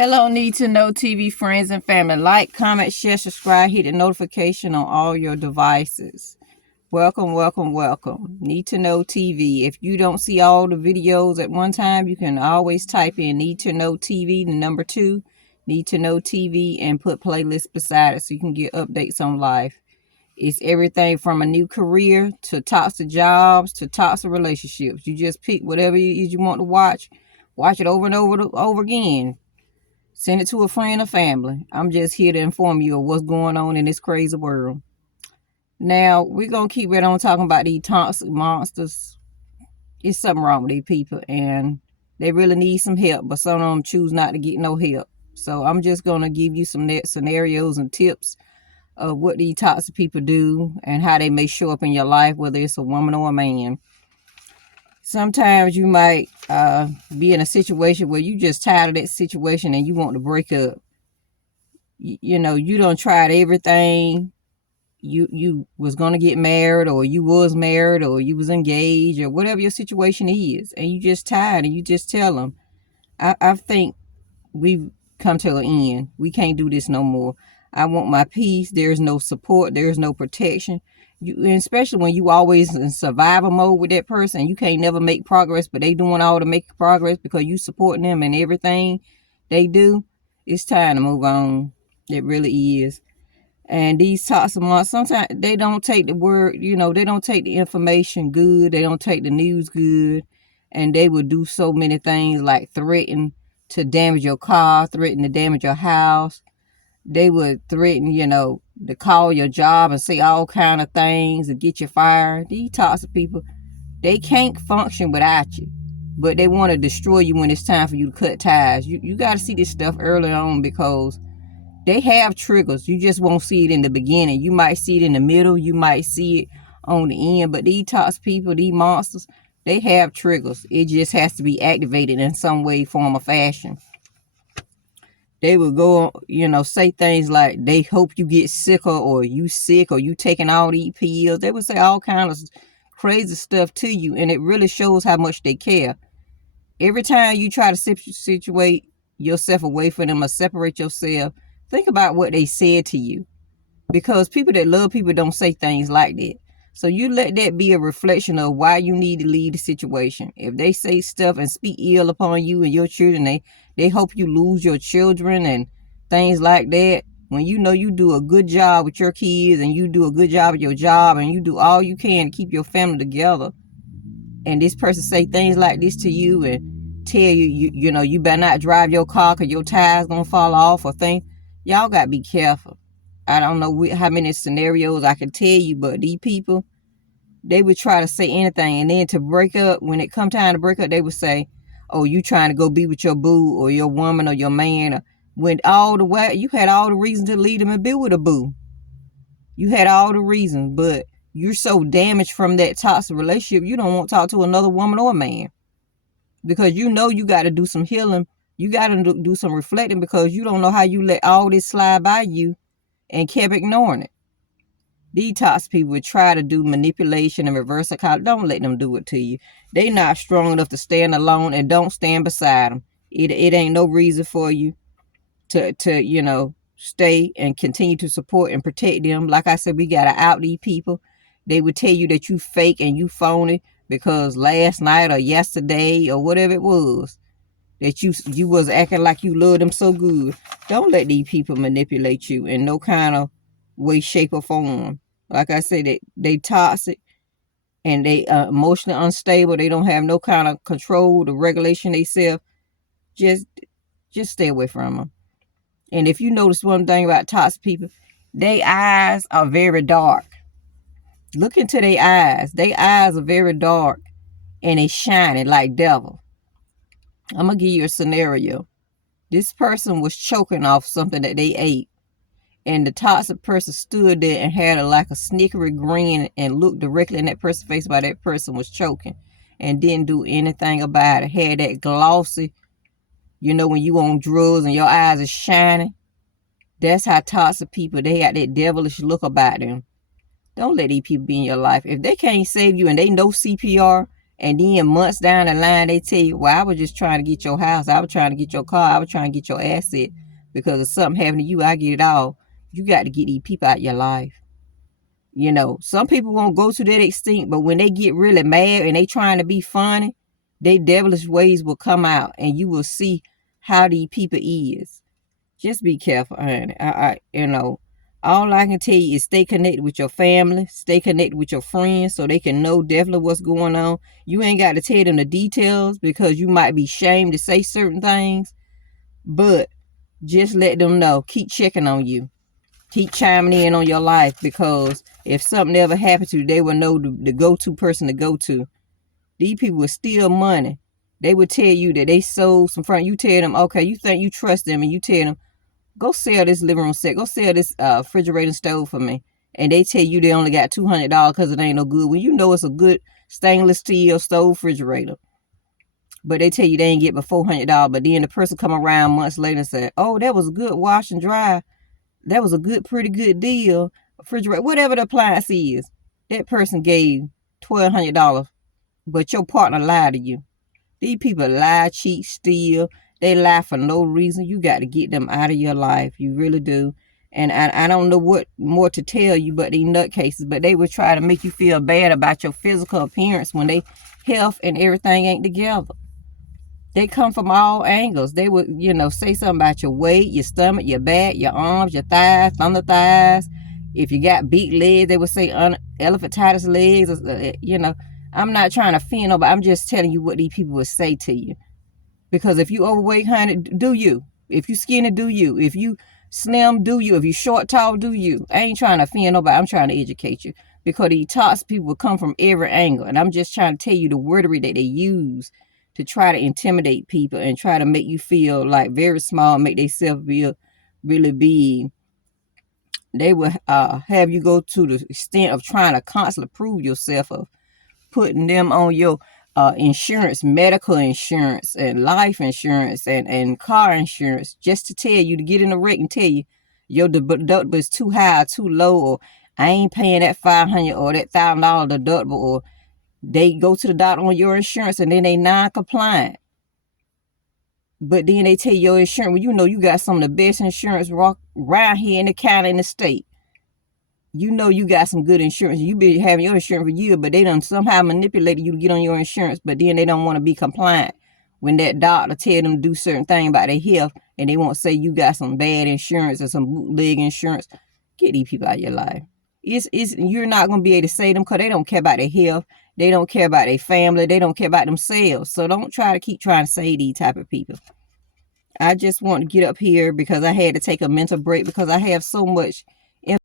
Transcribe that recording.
Hello, Need to Know TV friends and family. Like, comment, share, subscribe, hit the notification on all your devices. Welcome, welcome, welcome. Need to Know TV. If you don't see all the videos at one time, you can always type in Need to Know TV, the number 2, Need to Know TV, and put playlist beside it so you can get updates on life. It's everything from a new career to toxic jobs to toxic relationships. You just pick whatever you want to watch. Watch it over and over again. Send it to a friend or family. I'm just here to inform you of what's going on in this crazy world. Now, we're going to keep right on talking about these toxic monsters. It's something wrong with these people, and they really need some help, but some of them choose not to get no help. So I'm just going to give you some scenarios and tips of what these toxic people do and how they may show up in your life, whether it's a woman or a man. Sometimes you might be in a situation where you just tired of that situation and you want to break up. You done tried everything. You was gonna get married, or you was married, or you was engaged, or whatever your situation is, and you just tired, and you just tell them, I think we've come to an end. We can't do this no more. I want my peace. There's no support. There's no protection. And especially when you always in survival mode with that person, you can't never make progress, but they doing all to make progress because you supporting them and everything they do. It's time to move on. It really is. And these toxic monsters, sometimes they don't take the word, they don't take the information good. They don't take the news good. And they will do so many things like threaten to damage your car, threaten to damage your house. They would threaten, to call your job and say all kind of things and get you fired. These toxic people, they can't function without you. But they want to destroy you when it's time for you to cut ties. You got to see this stuff early on because they have triggers. You just won't see it in the beginning. You might see it in the middle. You might see it on the end. But these toxic people, these monsters, they have triggers. It just has to be activated in some way, form, or fashion. They would go, say things like they hope you get sicker, or you sick, or you taking all these pills. They would say all kinds of crazy stuff to you, and it really shows how much they care. Every time you try to situate yourself away from them or separate yourself, think about what they said to you. Because people that love people don't say things like that. So you let that be a reflection of why you need to leave the situation. If they say stuff and speak ill upon you and your children, they hope you lose your children and things like that. When you know you do a good job with your kids and you do a good job at your job and you do all you can to keep your family together, and this person say things like this to you and tell you, you better not drive your car because your tires gonna fall off or things, y'all got to be careful. I don't know how many scenarios I can tell you, but these people, they would try to say anything. And then to break up, when it come time to break up, they would say, oh, you trying to go be with your boo or your woman or your man. When all the way, you had all the reason to leave them and be with a boo. You had all the reasons, but you're so damaged from that toxic relationship, you don't want to talk to another woman or man. Because you got to do some healing. You got to do some reflecting because you don't know how you let all this slide by you and kept ignoring it. These toxic people would try to do manipulation and reverse psychology. Don't let them do it to you. They not strong enough to stand alone, and don't stand beside them. It ain't no reason for you to stay and continue to support and protect them. Like I said, we got to out these people. They would tell you that you fake and you phony because last night or yesterday or whatever it was, that you was acting like you loved them so good. Don't let these people manipulate you in no kind of way, shape, or form. Like I said, they toxic and they emotionally unstable. They don't have no kind of control to regulation themselves. Just stay away from them. And if you notice one thing about toxic people, their eyes are very dark. Look into their eyes. Their eyes are very dark and they shining like devil. I'm going to give you a scenario. This person was choking off something that they ate. And the toxic person stood there and had like a snickery grin and looked directly in that person's face while that person was choking. And didn't do anything about it. Had that glossy, when you on drugs and your eyes are shining. That's how toxic people, they got that devilish look about them. Don't let these people be in your life. If they can't save you and they know CPR And then months down the line, they tell you, well, I was just trying to get your house. I was trying to get your car. I was trying to get your asset. Because if something happened to you, I get it all. You got to get these people out of your life. You know, some people won't go to that extent, but when they get really mad and they trying to be funny, they devilish ways will come out, and you will see how these people is. Just be careful, honey. All I can tell you is stay connected with your family, stay connected with your friends so they can know definitely what's going on. You ain't got to tell them the details because you might be ashamed to say certain things, but just let them know. Keep checking on you. Keep chiming in on your life, because if something ever happened to you, they will know the go-to person to go to. These people will steal money. They would tell you that they sold some front. You tell them, okay, you think you trust them, and you tell them, go sell this living room set. Go sell this refrigerator stove for me. And they tell you they only got $200 because it ain't no good. When you know it's a good stainless steel stove refrigerator. But they tell you they ain't get but $400. But then the person come around months later and say, oh, that was a good wash and dry. That was a pretty good deal. Refrigerator, whatever the appliance is. That person gave $1,200. But your partner lied to you. These people lie, cheat, steal. They lie for no reason. You got to get them out of your life. You really do. And I don't know what more to tell you but these nutcases. But they will try to make you feel bad about your physical appearance when they health and everything ain't together. They come from all angles. They would, say something about your weight, your stomach, your back, your arms, your thighs, thunder thighs. If you got big legs, they would say elephantitis legs. I'm not trying to offend nobody. I'm just telling you what these people would say to you. Because if you overweight, honey, do you. If you skinny, do you. If you slim, do you. If you short, tall, do you. I ain't trying to offend nobody. I'm trying to educate you. Because these toxic people will come from every angle. And I'm just trying to tell you the wordery that they use to try to intimidate people and try to make you feel like very small, make themselves feel really big. They will have you go to the extent of trying to constantly prove yourself, of putting them on your insurance, medical insurance and life insurance and car insurance, just to tell you to get in a wreck and tell you your deductible is too high or too low, or I ain't paying that $500 or that $1,000 deductible, or they go to the doctor on your insurance and then they non-compliant. But then they tell your insurance, well, you got some of the best insurance around here in the county, in the state. You got some good insurance. You been having your insurance for years, but they done somehow manipulated you to get on your insurance, but then they don't want to be compliant when that doctor tell them to do certain things about their health, and they won't say you got some bad insurance or some bootleg insurance. Get these people out of your life. You're not going to be able to say them because they don't care about their health. They don't care about their family. They don't care about themselves. So don't keep trying to say these type of people. I just want to get up here because I had to take a mental break because I have so much